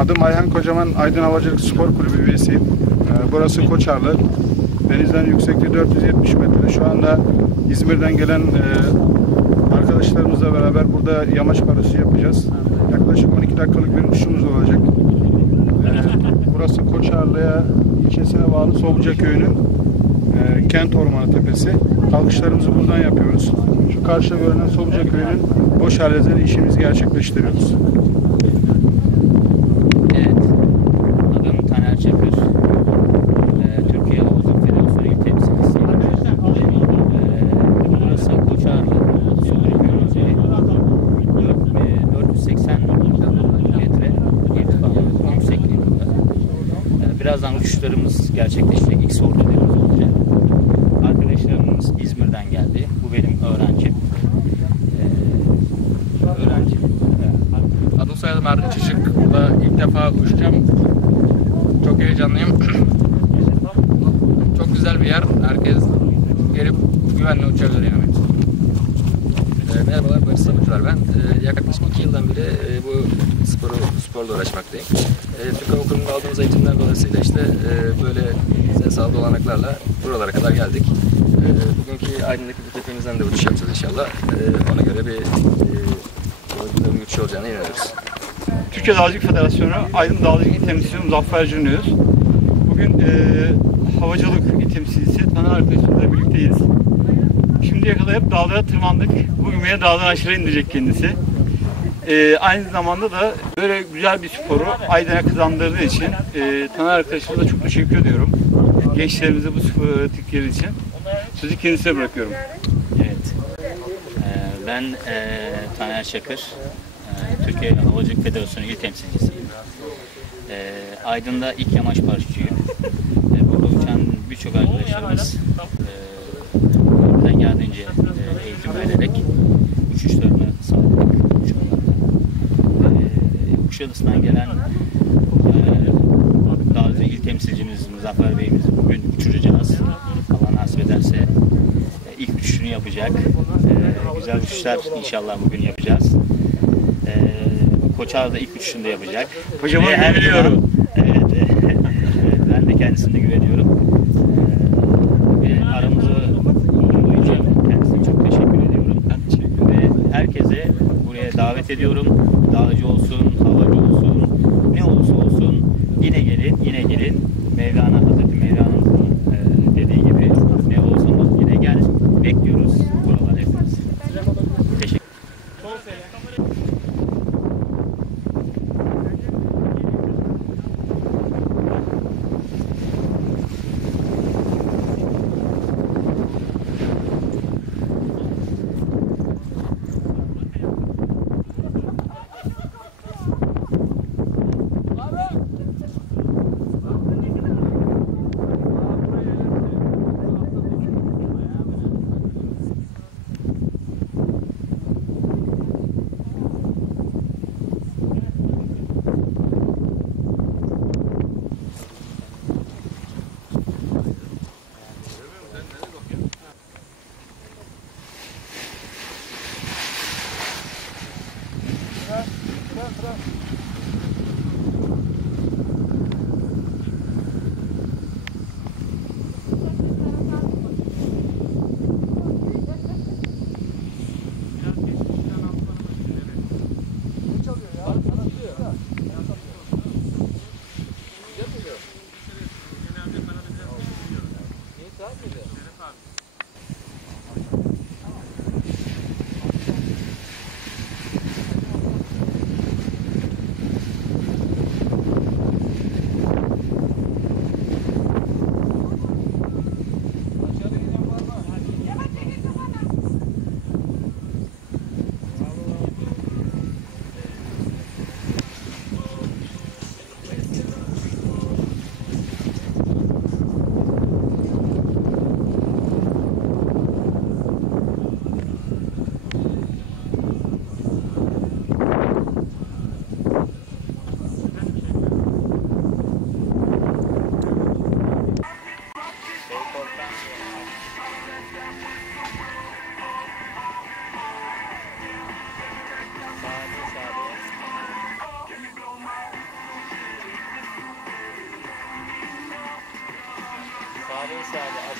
Ayhan Kocaman Aydın Havacılık Spor Kulübü üyesiyim. Ee, Burası Koçarlı. Denizden yüksekliği 470 metre. Şu anda İzmir'den gelen e, arkadaşlarımızla beraber burada yamaç paraşütü yapacağız. Yaklaşık 12 dakikalık bir uçuşumuz olacak. Ee, Burası Koçarlı'ya ilçesine bağlı Sobluca Köyü'nün e, kent ormanı tepesi. Kalkışlarımızı buradan yapıyoruz. Şu karşıda görünen Sobluca Köyü'nün boş arazide işimizi gerçekleştiriyoruz. Evet. Adım Taner Çakır. Ee, Türkiye Havuzluk Federasyonu İl Temsilcisiyim. Ee, burası Koçarlı. Suriye Köyü'nde 480 metre irtifa, yüksekliği burada. Ee, birazdan uçuşlarımız gerçekleşecek. İlk sorgularımız olacak. Arkadaşlarımız İzmir'den geldi. Öğrencim. Ee, öğrencim. Evet. Adım soyadım Erdinç Işık. Burada ilk defa uçacağım. Çok heyecanlıyım. Çok güzel bir yer. Herkes gelip güvenle uçabilir yani. E, merhabalar Barış Sabucular ben. E, yaklaşık iki yıldan beri e, bu sporu, sporla uğraşmaktayım. E, Türk Hava Kurumu'nda aldığımız eğitimler dolayısıyla işte e, böyle size sağlıklı olanaklarla buralara kadar geldik. E, bugünkü Aydın'daki bir tepemizden de uçuş yapacağız inşallah. E, ona göre bir e, güzel bir uçuş olacağına inanıyoruz. Türkiye Dağcılık Federasyonu Aydın Dağcılık İl Temsilcisi Muzaffer Cüneyüz. Bugün e, havacılık İl Temsilcisi Taner arkadaşımızla birlikteyiz. Şimdiye kadar hep dağlara tırmandık. Bugün yine dağdan aşağı indirecek kendisi. E, aynı zamanda da böyle güzel bir sporu Aydın'a kazandırdığı için e, Taner arkadaşımıza çok teşekkür ediyorum. Gençlerimize bu fanatikleri için. Sözü kendisine bırakıyorum. Evet. Ee, ben e, Taner Çakır. Ee, Türkiye Havacılık Federasyonu İl Temsilcisiyim. Ee, Aydın'da ilk yamaç paraşütçüyüm. Ee, burada uçan birçok arkadaşlarımız e, geldiğince e, eğitim vererek uçuşlarını sağladık. Ee, Kuşadası'ndan gelen e, İl Temsilcimiz Muzaffer Bey'imiz bugün uçuracağız. Allah nasip ederse e, ilk uçuşunu yapacak. E, güzel uçuşlar inşallah bugün yapacağız. E, Koçar da ilk uçuşunu da yapacak. Her güveniyorum. Evet, evet, ben de kendisine güveniyorum. E, ve aramızı için kendisine çok teşekkür ediyorum. Ve herkese buraya davet ediyorum. Dağcı olsun,